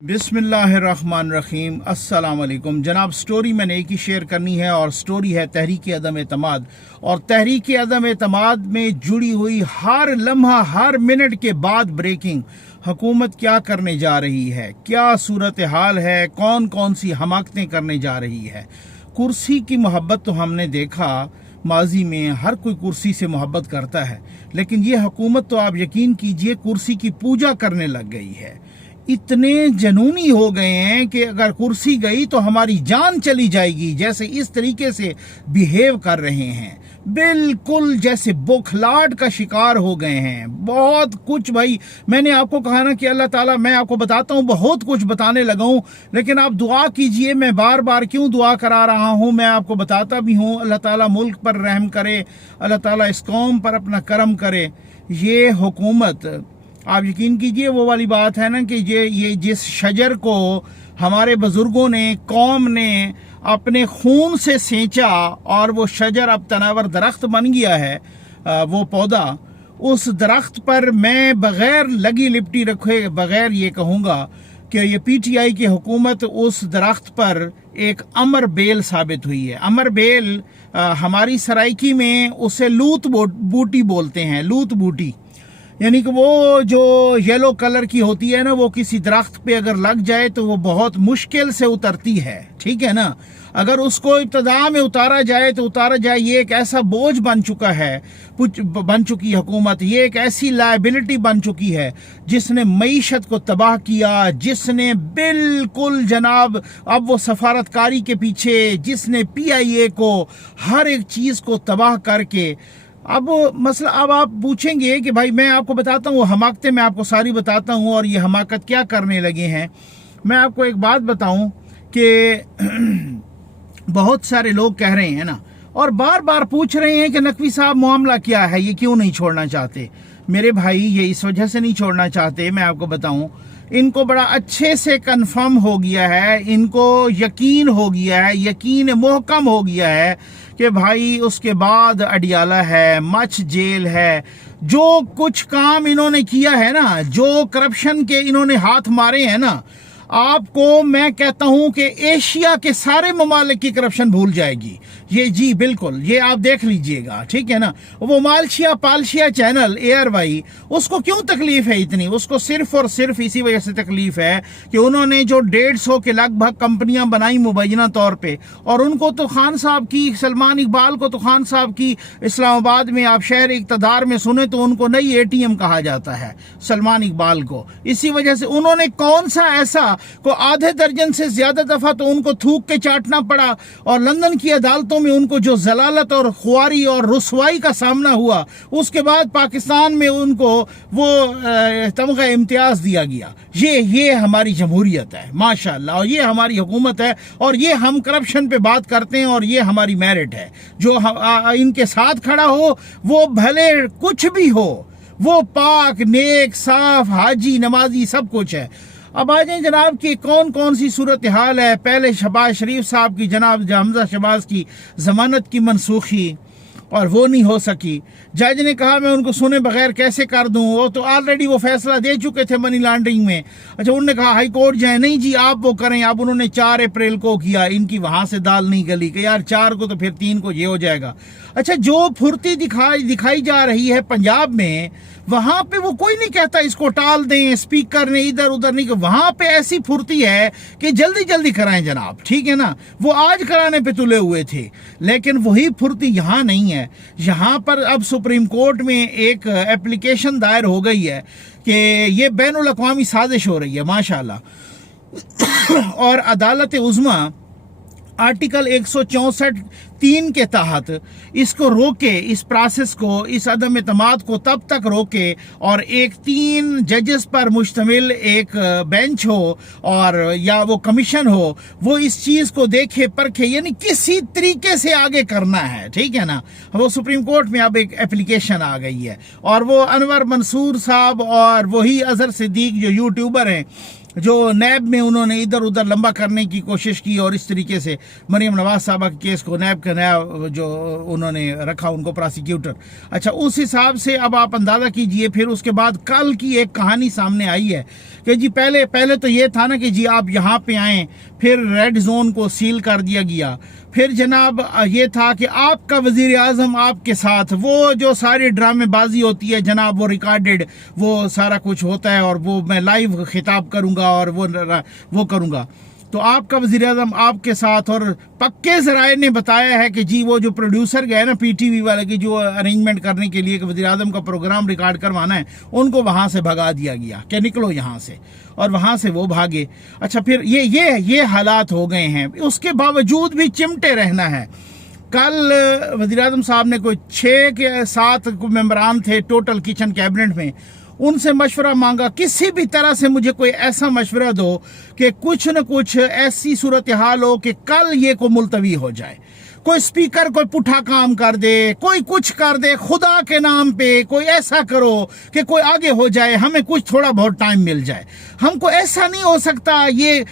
बिस्मिल्लाहिर्रहमानिर्रहीम। अस्सलाम वालेकुम जनाब। स्टोरी मैंने एक ही शेयर करनी है और स्टोरी है तहरीक अदम एतमाद। और तहरीक अदम एतमाद में जुड़ी हुई हर लम्हा हर मिनट के बाद ब्रेकिंग, हुकूमत क्या करने जा रही है, क्या सूरत हाल है, कौन कौन सी हमाकतें करने जा रही है। कुर्सी की मोहब्बत तो हमने देखा माजी में, हर कोई कुर्सी से मोहब्बत करता है, लेकिन ये हुकूमत तो आप यकीन कीजिए कुर्सी की पूजा करने लग गई है। इतने जनूनी हो गए हैं कि अगर कुर्सी गई तो हमारी जान चली जाएगी, जैसे इस तरीके से बिहेव कर रहे हैं, बिल्कुल जैसे बोखलाट का शिकार हो गए हैं। बहुत कुछ भाई, मैंने आपको कहा ना कि अल्लाह ताला, मैं आपको बताता हूँ, बहुत कुछ बताने लगा हूँ, लेकिन आप दुआ कीजिए। मैं बार बार क्यों दुआ करा रहा हूँ, मैं आपको बताता भी हूँ। अल्लाह ताला मुल्क पर रहम करे, अल्लाह ताला इस कौम पर अपना करम करे। ये हुकूमत, आप यकीन कीजिए, वो वाली बात है ना कि ये जिस शजर को हमारे बुजुर्गों ने, कौम ने अपने खून से सेंचा और वो शजर अब तनावर दरख्त बन गया है, वो पौधा, उस दरख्त पर मैं बगैर लगी लिपटी रखे बगैर ये कहूँगा कि ये पीटीआई की हुकूमत उस दरख्त पर एक अमर बेल साबित हुई है। अमर बेल हमारी सराइकी में उसे लूत बूटी बोलते हैं, लूत बूटी, यानी कि वो जो येलो कलर की होती है ना, वो किसी दरख्त पे अगर लग जाए तो वो बहुत मुश्किल से उतरती है, ठीक है ना। अगर उसको इब्तदा में उतारा जाए तो उतारा जाए, ये एक ऐसा बोझ बन चुका है, बन चुकी हुकूमत, ये एक ऐसी लायबिलिटी बन चुकी है जिसने मईशत को तबाह किया, जिसने बिल्कुल जनाब अब वो सफारतकारी के पीछे, जिसने PIA को हर एक चीज़ को तबाह करके, अब मसला, अब आप पूछेंगे कि भाई मैं आपको बताता हूँ हमाकतें, मैं आपको सारी बताता हूँ और ये हमाकत क्या करने लगे हैं। मैं आपको एक बात बताऊँ कि बहुत सारे लोग कह रहे हैं ना, और बार बार पूछ रहे हैं कि नकवी साहब मामला क्या है, ये क्यों नहीं छोड़ना चाहते। मेरे भाई, ये इस वजह से नहीं छोड़ना चाहते, मैं आपको बताऊँ, इनको बड़ा अच्छे से कंफर्म हो गया है, इनको यकीन हो गया है, यकीन मोहकम हो गया है कि भाई उसके बाद अडियाला है, मच जेल है। जो कुछ काम इन्होंने किया है ना, जो करप्शन के इन्होंने हाथ मारे हैं ना, आपको मैं कहता हूं कि एशिया के सारे ममालिक की करप्शन भूल जाएगी ये। जी बिल्कुल, ये आप देख लीजिएगा, ठीक है ना। वो मालशिया पालशिया चैनल ARY, उसको क्यों तकलीफ है इतनी? उसको सिर्फ और सिर्फ इसी वजह से तकलीफ है कि उन्होंने जो 150 के लगभग कंपनियां बनाई मुबैना तौर पे, और उनको तो खान साहब की, सलमान इकबाल को तो खान साहब की इस्लामाबाद में आप शहर इक़्तिदार में सुने तो उनको नई ATM कहा जाता है, सलमान इकबाल को। इसी वजह से उन्होंने कौन सा ऐसा को आधे दर्जन से ज्यादा दफा तो उनको थूक के चाटना पड़ा, और लंदन की अदालतों में उनको जो जलालत और खुआरी और रुसवाई का सामना हुआ, उसके बाद पाकिस्तान में उनको वो तमगा इम्तियाज दिया गया। ये हमारी जमहूरियत है माशाल्लाह, और ये हमारी हुकूमत है, और ये हम करप्शन पे बात करते हैं, और ये हमारी मेरिट है। जो इनके साथ खड़ा हो वो भले कुछ भी हो, वो पाक नेक साफ हाजी नमाजी सब कुछ है। अब आ जाए जनाब कि कौन कौन सी सूरत हाल है। पहले शहबाज शरीफ साहब की, जनाब हमजा शहबाज की जमानत की मनसूखी, और वो नहीं हो सकी। जज ने कहा मैं उनको सुने बगैर कैसे कर दूं, वो तो ऑलरेडी वो फैसला दे चुके थे मनी लॉन्ड्रिंग में। अच्छा, उन्होंने कहा हाई कोर्ट जाए, नहीं जी आप वो करें। अब उन्होंने 4 अप्रैल को किया, इनकी वहां से दाल नहीं गली कि यार 4 को तो फिर 3 को ये हो जाएगा। अच्छा, जो फुर्ती दिखाई जा रही है पंजाब में, वहां पे वो कोई नहीं कहता इसको टाल दें, स्पीकर ने इधर उधर नहीं, वहां पे ऐसी फुर्ती है कि जल्दी जल्दी कराएं जनाब, ठीक है ना। वो आज कराने पे तुले हुए थे, लेकिन वही फुर्ती यहाँ नहीं है। यहाँ पर अब सुप्रीम कोर्ट में एक एप्लीकेशन दायर हो गई है कि ये बैनुल अक़वामी साजिश हो रही है माशाल्लाह, और अदालत उज़्मा आर्टिकल 164(3) के तहत इसको रोके, इस प्रोसेस को, इस अदम एतमाद को तब तक रोके, और एक 3 जजेस पर मुश्तमिल एक बेंच हो और या वो कमीशन हो, वो इस चीज़ को देखे परखे, यानी किसी तरीके से आगे करना है, ठीक है ना। वो सुप्रीम कोर्ट में अब एक एप्लीकेशन आ गई है, और वो अनवर मंसूर साहब और वही अजहर सिद्दीक जो यूट्यूबर हैं, जो नैब में उन्होंने इधर उधर लंबा करने की कोशिश की और इस तरीके से मरीम नवाज साहबा के केस को नैब का नया जो उन्होंने रखा उनको प्रोसिक्यूटर। अच्छा, उस हिसाब से अब आप अंदाज़ा कीजिए फिर उसके बाद कल की एक कहानी सामने आई है कि जी पहले तो ये था ना कि जी आप यहाँ पे आएँ, फिर रेड जोन को सील कर दिया गया, फिर जनाब ये था कि आपका वज़ीर आज़म आपके साथ, वो जो सारी ड्रामेबाजी होती है जनाब, वो रिकॉर्डेड वो सारा कुछ होता है और वो मैं लाइव खिताब करूँगा और वो करूँगा, तो आपका वज़ीर आज़म आपके साथ। और पक्के ज़राए ने बताया है कि जी वो जो प्रोड्यूसर गए ना PTV वाले की जो अरेंजमेंट करने के लिए कि वज़ीर आज़म का प्रोग्राम रिकॉर्ड करवाना है, उनको वहाँ से भगा दिया गया कि निकलो यहाँ से, और वहाँ से वो भागे। अच्छा, फिर ये हालात हो गए हैं, उसके बावजूद भी चिमटे रहना है। कल वज़ीर आज़म साहब ने कोई 6 के 7 मेंबरान थे टोटल किचन कैबिनेट में, उनसे मशवरा मांगा, किसी भी तरह से मुझे कोई ऐसा मशवरा दो कि कुछ न कुछ ऐसी सूरत हाल हो कि कल ये को मुलतवी हो जाए, कोई स्पीकर कोई पुठा काम कर दे, कोई कुछ कर दे, खुदा के नाम पे कोई ऐसा करो कि कोई आगे हो जाए, हमें कुछ थोड़ा बहुत टाइम मिल जाए। हमको ऐसा नहीं हो सकता ये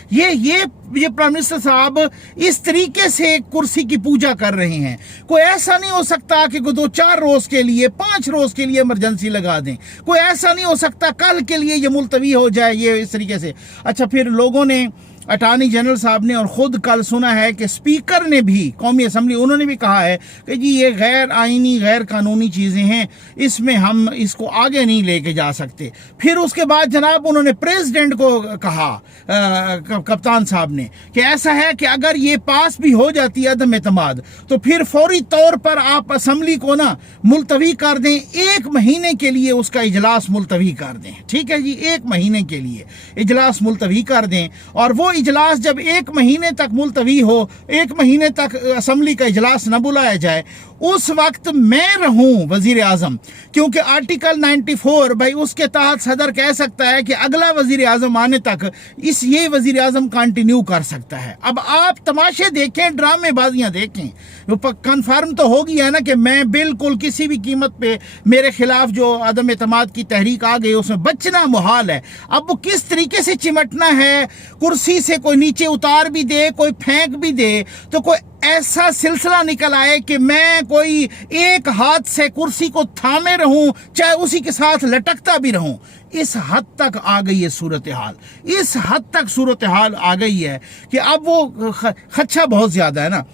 प्राइम मिनिस्टर साहब इस तरीके से कुर्सी की पूजा कर रहे हैं। कोई ऐसा नहीं हो सकता कि कोई 2-4 रोज के लिए 5 रोज के लिए इमरजेंसी लगा दें, कोई ऐसा नहीं हो सकता कल के लिए ये मुलतवी हो जाए, ये इस तरीके से। अच्छा, फिर लोगों ने, अटॉर्नी जनरल साहब ने और ख़ुद कल सुना है कि स्पीकर ने भी, कौमी असम्बली, उन्होंने भी कहा है कि जी ये गैर आइनी गैर कानूनी चीज़ें हैं, इसमें हम इसको आगे नहीं लेके जा सकते। फिर उसके बाद जनाब उन्होंने प्रेसिडेंट को कहा, कप्तान साहब ने, कि ऐसा है कि अगर ये पास भी हो जाती है अदम एतमाद, तो फिर फौरी तौर पर आप असम्बली को ना मुलतवी कर दें, 1 महीने के लिए उसका इजलास मुलतवी कर दें। ठीक है जी, 1 महीने के लिए इजलास मुलतवी कर दें, और वो इजलास जब 1 महीने तक मुलतवी हो, 1 महीने तक असम्बली का इजलास न बुलाया जाए, उस वक्त मैं रहूं वजीर आजम, क्योंकि आर्टिकल 94 भाई उसके तहत सदर कह सकता है कि अगला वजीर आजम आने तक ये वजीर आजम कंटिन्यू कर सकता है। अब आप तमाशे देखें, ड्रामेबाजियां देखें, कंफर्म तो हो गया है ना कि मैं बिल्कुल किसी भी कीमत पे मेरे खिलाफ जो अदम एतमाद की तहरीक आ गई उसमें बचना मुहाल है। अब वो किस तरीके से चिमटना है, कुर्सी से कोई नीचे उतार भी दे, कोई फेंक भी दे, तो कोई ऐसा सिलसिला निकल आए कि मैं कोई एक हाथ से कुर्सी को थामे रहूं, चाहे उसी के साथ लटकता भी रहूं। इस हद तक आ गई है सूरत हाल, इस हद तक सूरत हाल आ गई है कि अब वो खदशा बहुत ज्यादा है ना।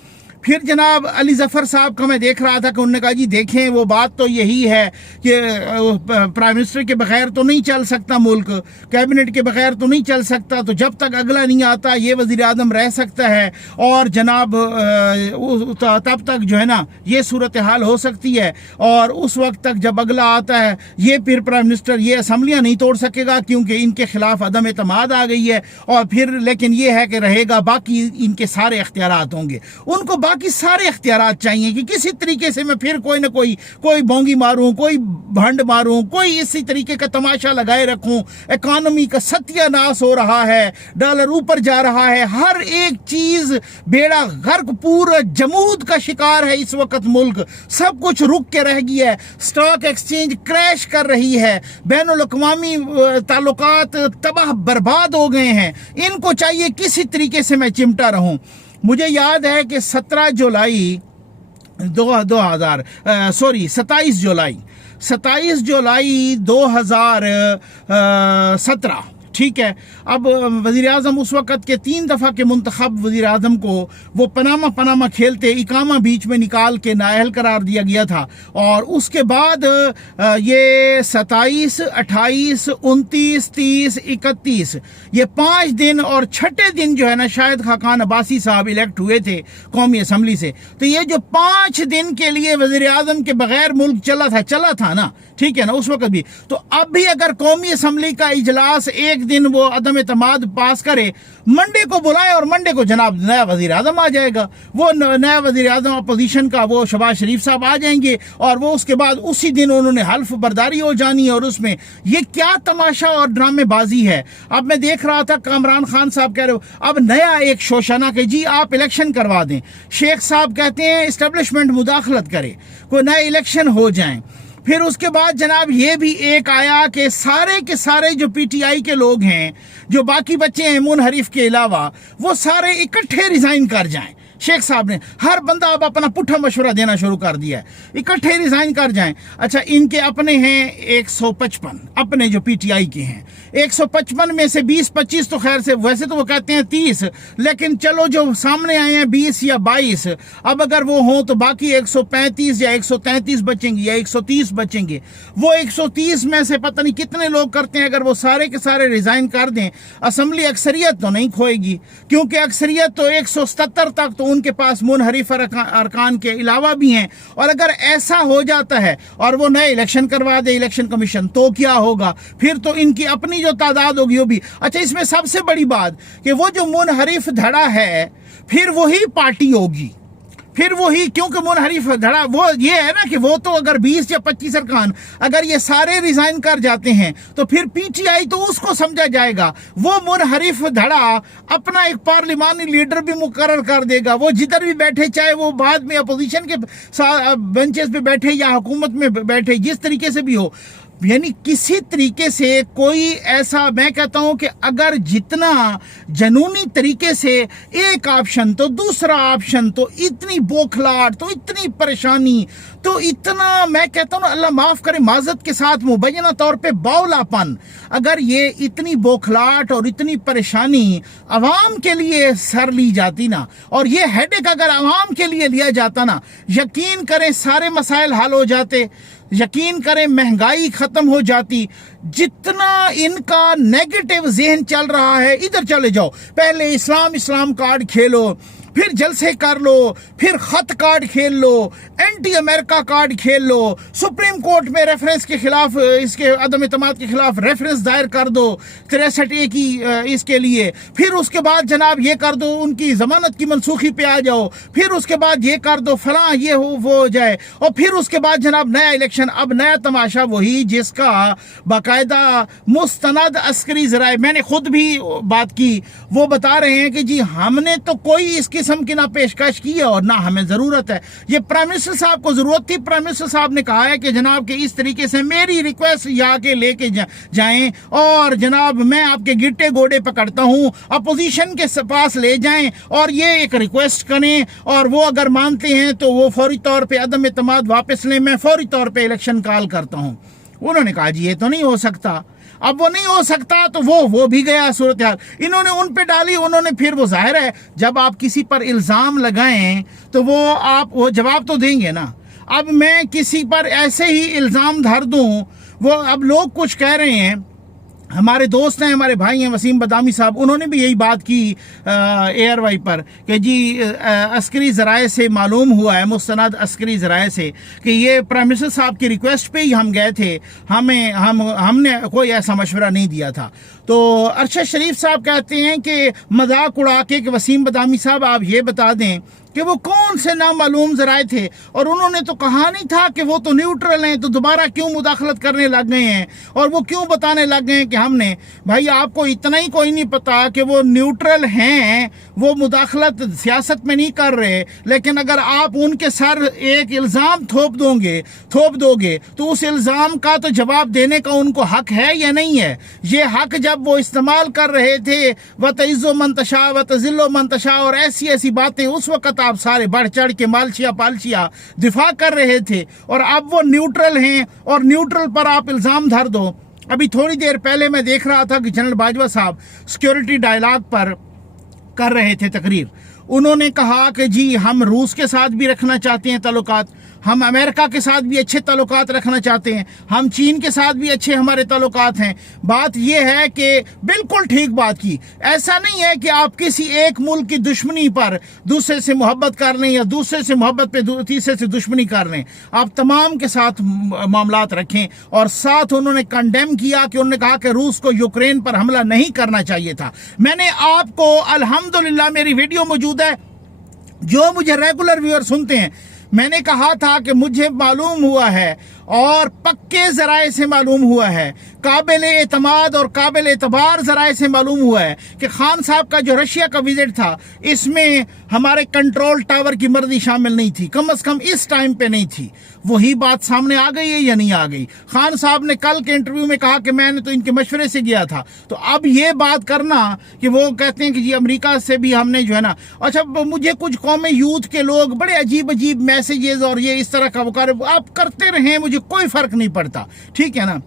फिर जनाब अली जफर साहब का मैं देख रहा था कि उन्होंने कहा जी देखें, वो बात तो यही है कि प्राइम मिनिस्टर के बगैर तो नहीं चल सकता मुल्क, कैबिनेट के बगैर तो नहीं चल सकता, तो जब तक अगला नहीं आता ये वज़ीर आज़म रह सकता है, और जनाब तब तक जो है ना ये सूरत हाल हो सकती है, और उस वक्त तक जब अगला आता है ये फिर प्राइम मिनिस्टर ये असम्बलियाँ नहीं तोड़ सकेगा क्योंकि इनके खिलाफ अदम एतमाद आ गई है, और फिर लेकिन ये है कि रहेगा, बाकी इनके सारे इख्तियारात होंगे, उनको बाकी सारे इख्तियारात चाहिए कि किसी तरीके से मैं फिर कोई ना कोई बोंगी मारूं, कोई भंड मारूं, कोई इसी तरीके का तमाशा लगाए रखूं। इकॉनमी का सत्यानाश हो रहा है, डॉलर ऊपर जा रहा है, हर एक चीज बेड़ा गर्क, पूरा जमूद का शिकार है इस वक्त मुल्क, सब कुछ रुक के रह गया है, स्टॉक एक्सचेंज क्रैश कर रही है, बैनुल अक़वामी ताल्लुकात तबाह बर्बाद हो गए हैं। इनको चाहिए किसी तरीके से मैं चिमटा रहूं। मुझे याद है कि 27 जुलाई 2017, ठीक है। अब वज़ीर आज़म उस वक़्त के 3 दफ़ा के मुंतखब वज़ीर आज़म को वो पनामा खेलते इकामा बीच में निकाल के नाअहल करार दिया गया था, और उसके बाद ये 27, 28, 29, 30, 31 ये 5 दिन, और छठे दिन जो है ना शाहिद खाकान अब्बासी साहब इलेक्ट हुए थे कौमी असम्बली से। तो ये जो 5 दिन के लिए वज़ीर आज़म के बगैर मुल्क चला था ना, ठीक है ना, उस वक़्त भी। तो अब भी अगर कौमी असम्बली का इजलास एक दिन वो अदम एतमाद पास करे, मंडे को बुलाए और मंडे को जनाब नया वजीर आजम आ जाएगा, वो नया वजीर आजम अपोजिशन का वो शहबाज शरीफ साहब आ जाएंगे, और वो उसके बाद उसी दिन उन्होंने हल्फ बर्दारी हो जानी है। और उसमें ये क्या तमाशा और ड्रामेबाजी है। अब मैं देख रहा था कामरान खान साहब कह रहे हो अब नया एक शोशाना के जी आप इलेक्शन करवा दें, शेख साहब कहते हैं इस्टेब्लिशमेंट मुदाखलत करे, कोई नए इलेक्शन हो जाएं, پھر اس کے بعد جناب یہ بھی ایک آیا کہ سارے کے سارے جو پی ٹی آئی کے لوگ ہیں، جو باقی بچے ہیں منحرف کے علاوہ، وہ سارے اکٹھے ریزائن کر جائیں۔ شیخ صاحب نے ہر بندہ اب اپنا پٹھا مشورہ دینا شروع کر دیا ہے، اکٹھے ریزائن کر جائیں۔ اچھا، ان کے اپنے ہیں 155 اپنے جو پی ٹی آئی کے ہیں، 155 میں سے 20-25 تو خیر سے ویسے تو وہ کہتے ہیں 30، لیکن چلو جو سامنے آئے ہیں 20 یا 22، اب اگر وہ ہوں تو باقی 135 یا 133 بچیں گے یا 130 بچیں گے۔ وہ 130 میں سے پتہ نہیں کتنے لوگ کرتے ہیں، اگر وہ سارے کے سارے ریزائن کر دیں، اسمبلی اکثریت تو نہیں کھوئے گی، کیونکہ اکثریت تو 177 تک تو ان کے پاس منحرف ارکان کے علاوہ بھی ہیں۔ اور اگر ایسا ہو جاتا ہے اور وہ نئے الیکشن کروا دے الیکشن کمیشن، تو کیا ہوگا؟ پھر تو ان کی اپنی جو تعداد ہوگی وہ بھی۔ اچھا، اس میں سب سے بڑی بات کہ وہ جو منحرف دھڑا ہے پھر وہی پارٹی ہوگی، پھر وہی، کیونکہ منحرف دھڑا وہ یہ ہے نا کہ وہ تو اگر 20 یا 25 ارکان اگر یہ سارے ریزائن کر جاتے ہیں تو پھر پی ٹی آئی تو اس کو سمجھا جائے گا، وہ منحرف دھڑا اپنا ایک پارلیمانی لیڈر بھی مقرر کر دے گا، وہ جدھر بھی بیٹھے، چاہے وہ بعد میں اپوزیشن کے بینچز پہ بیٹھے یا حکومت میں بیٹھے، جس طریقے سے بھی ہو، یعنی کسی طریقے سے کوئی ایسا، میں کہتا ہوں کہ اگر جتنا جنونی طریقے سے ایک آپشن تو دوسرا آپشن، تو اتنی بوکھلاٹ، تو اتنی پریشانی، تو اتنا، میں کہتا ہوں اللہ معاف کرے معذرت کے ساتھ مبینہ طور پہ باولا پن، اگر یہ اتنی بوکھلاٹ اور اتنی پریشانی عوام کے لیے سر لی جاتی نا، اور یہ ہیڈک اگر عوام کے لیے لیا جاتا نا، یقین کریں سارے مسائل حل ہو جاتے، یقین کریں مہنگائی ختم ہو جاتی۔ جتنا ان کا نیگیٹو ذہن چل رہا ہے، ادھر چلے جاؤ، پہلے اسلام کارڈ کھیلو، پھر جلسے کر لو، پھر خط کارڈ کھیل لو، اینٹی امریکہ کارڈ کھیل لو، سپریم کورٹ میں ریفرنس کے خلاف، اس کے عدم اعتماد کے خلاف ریفرنس دائر کر دو 63A کی اس کے لیے، پھر اس کے بعد جناب یہ کر دو ان کی ضمانت کی منسوخی پہ آ جاؤ، پھر اس کے بعد یہ کر دو فلاں یہ ہو وہ ہو جائے، اور پھر اس کے بعد جناب نیا الیکشن۔ اب نیا تماشا وہی جس کا باقاعدہ مستند عسکری ذرائع، میں نے خود بھی بات کی، وہ بتا رہے ہیں کہ جی ہم نے تو کوئی اس قسم کی نہ پیشکش کی ہے اور نہ ہمیں ضرورت ہے، یہ پرائم منسٹر صاحب کو ضرورت تھی۔ پرائم منسٹر صاحب نے کہا ہے کہ جناب کہ اس طریقے سے میری ریکویسٹ یا کے لے کے جائیں، اور جناب میں آپ کے گٹے گوڑے پکڑتا ہوں، اپوزیشن کے پاس لے جائیں اور یہ ایک ریکویسٹ کریں، اور وہ اگر مانتے ہیں تو وہ فوری طور پہ عدم اعتماد واپس لیں، میں فوری طور پہ الیکشن کال کرتا ہوں۔ انہوں نے کہا جی یہ تو نہیں ہو سکتا، اب وہ نہیں ہو سکتا تو وہ بھی گیا صورتحال، انہوں نے ان پہ ڈالی، انہوں نے پھر، وہ ظاہر ہے جب آپ کسی پر الزام لگائیں تو وہ جواب تو دیں گے نا۔ اب میں کسی پر ایسے ہی الزام دھر دوں، وہ اب لوگ کچھ کہہ رہے ہیں، ہمارے دوست ہیں، ہمارے بھائی ہیں وسیم بدامی صاحب، انہوں نے بھی یہی بات کی ایئر وائی پر کہ جی عسکری ذرائع سے معلوم ہوا ہے، مستند عسکری ذرائع سے، کہ یہ پرائم منسٹر صاحب کی ریکویسٹ پہ ہی ہم گئے تھے، ہم نے کوئی ایسا مشورہ نہیں دیا تھا۔ تو ارشد شریف صاحب کہتے ہیں کہ مذاق اڑا کے کہ وسیم بدامی صاحب آپ یہ بتا دیں کہ وہ کون سے نامعلوم ذرائع تھے، اور انہوں نے تو کہا نہیں تھا کہ وہ تو نیوٹرل ہیں، تو دوبارہ کیوں مداخلت کرنے لگ گئے ہیں، اور وہ کیوں بتانے لگ گئے ہیں کہ ہم نے، بھائی آپ کو اتنا ہی کوئی نہیں پتا کہ وہ نیوٹرل ہیں، وہ مداخلت سیاست میں نہیں کر رہے، لیکن اگر آپ ان کے سر ایک الزام تھوپ دو گے تو اس الزام کا تو جواب دینے کا ان کو حق ہے یا نہیں ہے؟ یہ حق جب وہ استعمال کر رہے تھے وَتَعِزُّ مَن تَشَاءُ وَتَذِلُّ مَن تَشَاءُ اور ایسی باتیں، اس وقت آپ سارے بڑھ چڑھ کے مالشیا پالشیا دفاع کر رہے تھے، اور اب وہ نیوٹرل ہیں اور نیوٹرل پر آپ الزام دھر دو۔ ابھی تھوڑی دیر پہلے میں دیکھ رہا تھا کہ جنرل باجوہ صاحب سیکیورٹی ڈائلاگ پر کر رہے تھے تقریر، انہوں نے کہا کہ جی ہم روس کے ساتھ بھی رکھنا چاہتے ہیں تعلقات، ہم امریکہ کے ساتھ بھی اچھے تعلقات رکھنا چاہتے ہیں، ہم چین کے ساتھ بھی اچھے ہمارے تعلقات ہیں۔ بات یہ ہے کہ بالکل ٹھیک بات کی، ایسا نہیں ہے کہ آپ کسی ایک ملک کی دشمنی پر دوسرے سے محبت کر لیں یا دوسرے سے محبت پہ تیسرے سے دشمنی کر لیں، آپ تمام کے ساتھ معاملات رکھیں۔ اور ساتھ انہوں نے کنڈیم کیا کہ انہوں نے کہا کہ روس کو یوکرین پر حملہ نہیں کرنا چاہیے تھا۔ میں نے آپ کو الحمدللہ میری ویڈیو موجود ہے، جو مجھے ریگولر ویور سنتے ہیں، میں نے کہا تھا کہ مجھے معلوم ہوا ہے اور پکے ذرائع سے معلوم ہوا ہے काबिल एतमाद और काबिल एतबार ज़राए से मालूम हुआ है कि खान साहब का जो रशिया का विजिट था, इसमें हमारे कंट्रोल टावर की मर्जी शामिल नहीं थी, कम से कम इस टाइम पे नहीं थी। वही बात सामने आ गई है या नहीं आ गई? खान साहब ने कल के इंटरव्यू में कहा कि मैंने तो इनके मशवरे से गया था। तो अब ये बात करना कि वो कहते हैं कि जी अमेरिका से भी हमने जो है ना, अच्छा मुझे कुछ कौमी यूथ के लोग बड़े अजीब अजीब मैसेजेस और ये इस तरह का वो आप करते रहें, मुझे कोई फ़र्क नहीं पड़ता, ठीक है ना।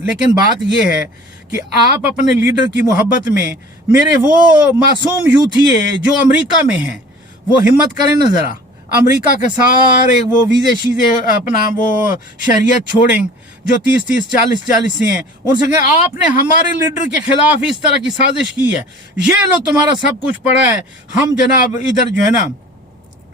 लेकिन बात यह है कि आप अपने लीडर की मोहब्बत में मेरे वो मासूम यूथिए जो अमेरिका में हैं, वो हिम्मत करें ना ज़रा, अमेरिका के सारे वो वीज़े शीज़े अपना वो शहरियत छोड़ें जो 30-30 40-40 से हैं, उनसे कहें आपने हमारे लीडर के खिलाफ इस तरह की साजिश की है, ये लो तुम्हारा सब कुछ पड़ा है, हम जनाब इधर जो है ना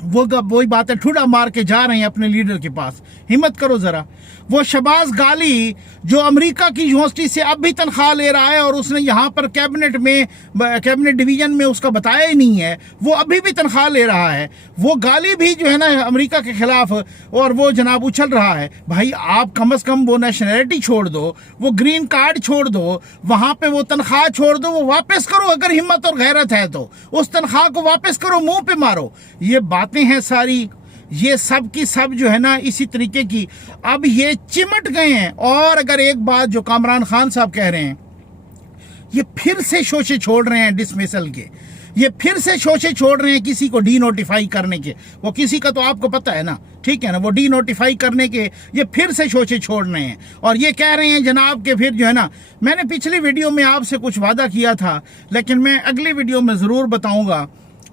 वही बात है, ठुड़ा मार के जा रहे हैं अपने लीडर के पास। हिम्मत करो ज़रा। वो शहबाज गाली जो अमेरिका की यूनिवर्सिटी से अब भी तनख्वाह ले रहा है और उसने यहाँ पर कैबिनेट डिवीज़न में उसका बताया ही नहीं है, वो अभी भी तनख्वाह ले रहा है। वो गाली भी जो है ना अमेरिका के खिलाफ और वो जनाब उछल रहा है। भाई आप कम से कम वो नेशनैलिटी छोड़ दो, वो ग्रीन कार्ड छोड़ दो, वहाँ पे वो तनख्वाह छोड़ दो, वो वापस करो अगर हिम्मत और गैरत है तो उस तनख्वाह को वापस करो, मुंह पे मारो। ये बातें हैं सारी, ये सब की सब जो है ना इसी तरीके की अब ये चिमट गए हैं। और अगर एक बात जो कामरान खान साहब कह रहे हैं, ये फिर से शोशे छोड़ रहे हैं डिसमिसल के, ये फिर से शोशे छोड़ रहे हैं किसी को डी नोटिफाई करने के। वो किसी का तो आपको पता है ना, ठीक है ना, वो डी नोटिफाई करने के ये फिर से शोशे छोड़ रहे हैं और ये कह रहे हैं जनाब के फिर जो है ना, मैंने पिछली वीडियो में आपसे कुछ वादा किया था, लेकिन मैं अगली वीडियो में ज़रूर बताऊँगा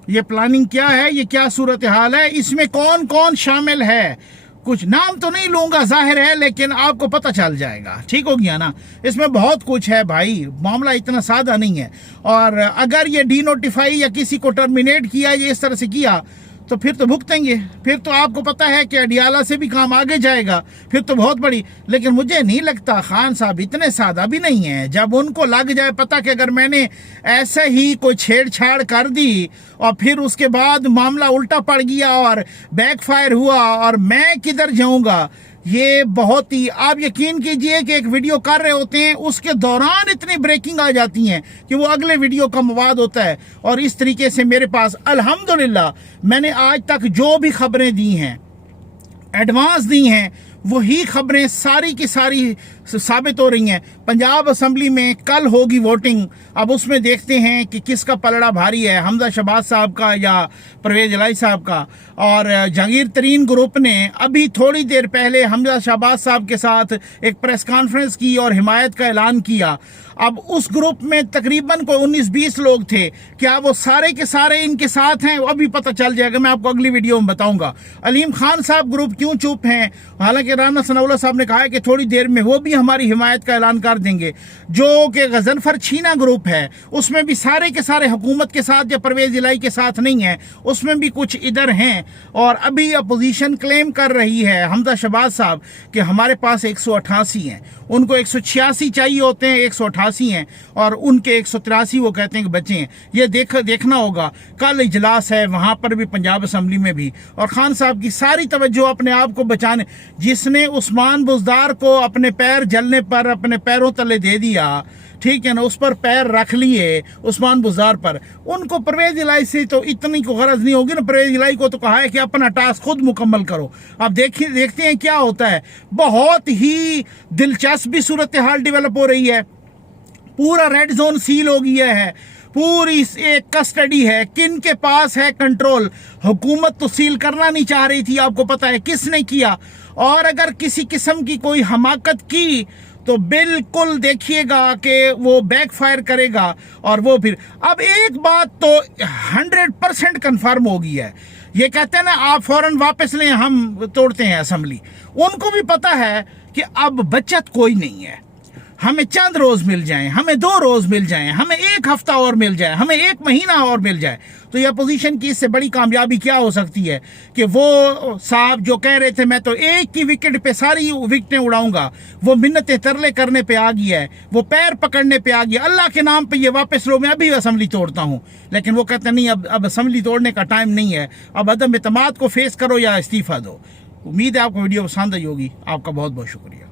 ये प्लानिंग क्या है, ये क्या सूरत हाल है, इसमें कौन कौन शामिल है। कुछ नाम तो नहीं लूंगा जाहिर है, लेकिन आपको पता चल जाएगा, ठीक हो गया ना। इसमें बहुत कुछ है भाई, मामला इतना सादा नहीं है। और अगर ये डी नोटिफाई या किसी को टर्मिनेट किया, ये इस तरह से किया, तो फिर तो भुगतेंगे, फिर तो आपको पता है कि अडियाला से भी काम आगे जाएगा, फिर तो बहुत बड़ी। लेकिन मुझे नहीं लगता खान साहब इतने सादा भी नहीं है। जब उनको लग जाए पता कि अगर मैंने ऐसे ही कोई छेड़छाड़ कर दी और फिर उसके बाद मामला उल्टा पड़ गया और बैकफायर हुआ और मैं किधर जाऊंगा, ये बहुत ही, आप यकीन कीजिए कि एक वीडियो कर रहे होते हैं उसके दौरान इतनी ब्रेकिंग आ जाती हैं कि वो अगले वीडियो का मवाद होता है। और इस तरीके से मेरे पास अल्हम्दुलिल्लाह मैंने आज तक जो भी खबरें दी हैं, एडवांस दी हैं, वही खबरें सारी की सारी साबित हो रही हैं। पंजाब असम्बली में कल होगी वोटिंग, अब उसमें देखते हैं कि किसका पलड़ा भारी है, हमजा शहबाज साहब का या परवेज इलाही साहब का। और जहांगीर तरीन ग्रुप ने अभी थोड़ी देर पहले हमजा शहबाज साहब के साथ एक प्रेस कॉन्फ्रेंस की और हिमायत का ऐलान किया। अब उस ग्रुप में तकरीबन कोई 19-20 लोग थे, क्या वो सारे के सारे इनके साथ हैं, वो अभी पता चल जाएगा, मैं आपको अगली वीडियो में बताऊंगा। अलीम खान साहब ग्रुप क्यों चुप हैं, हालांकि राना सनाउल्लाह साहब ने कहा है कि थोड़ी देर में वो भी हमारी हिमायत का ऐलान कर देंगे। जो कि गजनफर छीना ग्रुप है, उसमें भी सारे के सारे हुकूमत के साथ या परवेज इलाही के साथ नहीं है, उसमें भी कुछ इधर हैं। और अभी अपोजिशन क्लेम कर रही है हमजा शहबाज साहब कि हमारे पास 188 हैं, उनको 186 चाहिए होते हैं, 188 हैं, और उनके 183 वो कहते हैं कि बचे हैं। ये देखना होगा, कल इजलास है वहाँ पर भी, पंजाब असम्बली में भी। और खान साहब की सारी तवज्जो अपने आप को बचाने, जिसने उस्मान बुज़दार को अपने पैर जलने पर अपने पैरों तले दे दिया, ठीक है ना, उस पर पैर रख लिए उस्मान बुज़दार पर, उनको परवेज इलाही से तो इतनी को गरज नहीं होगी ना। परवेज इलाही को तो कहा है कि अपना टास्क खुद मुकम्मल करो। अब देखते हैं क्या होता है। बहुत ही दिलचस्प भी सूरत हाल डेवलप हो रही है, पूरा रेड जोन सील हो गया है, पूरी एक कस्टडी है, किन के पास है कंट्रोल। हुकूमत तो सील करना नहीं चाह रही थी, आपको पता है किसने किया। और अगर किसी किस्म की कोई हमाकत की तो बिल्कुल देखिएगा कि वो बैकफायर करेगा। और वो फिर अब एक बात तो 100% कन्फर्म हो गई है, ये कहते हैं ना आप फौरन वापस लें, हम तोड़ते हैं असम्बली। उनको भी पता है कि अब बचत कोई नहीं है, हमें चंद रोज मिल जाएं, हमें 2 रोज मिल जाएं, हमें 1 हफ्ता और मिल जाए, हमें 1 महीना और मिल जाए। तो ये अपोजिशन की इससे बड़ी कामयाबी क्या हो सकती है कि वो साहब जो कह रहे थे मैं तो एक की विकेट पे सारी विकेटें उड़ाऊंगा, वो मिन्नतें तरले करने पे आ गया है, वो पैर पकड़ने पे आ गया, अल्लाह के नाम पे ये वापस लो, मैं अभी असम्बली तोड़ता हूँ। लेकिन वो कहते नहीं, अब असम्बली तोड़ने का टाइम नहीं है, अब अदम एतमाद को फेस करो या इस्तीफा दो। उम्मीद है आपको वीडियो पसंद आई होगी। आपका बहुत बहुत शुक्रिया।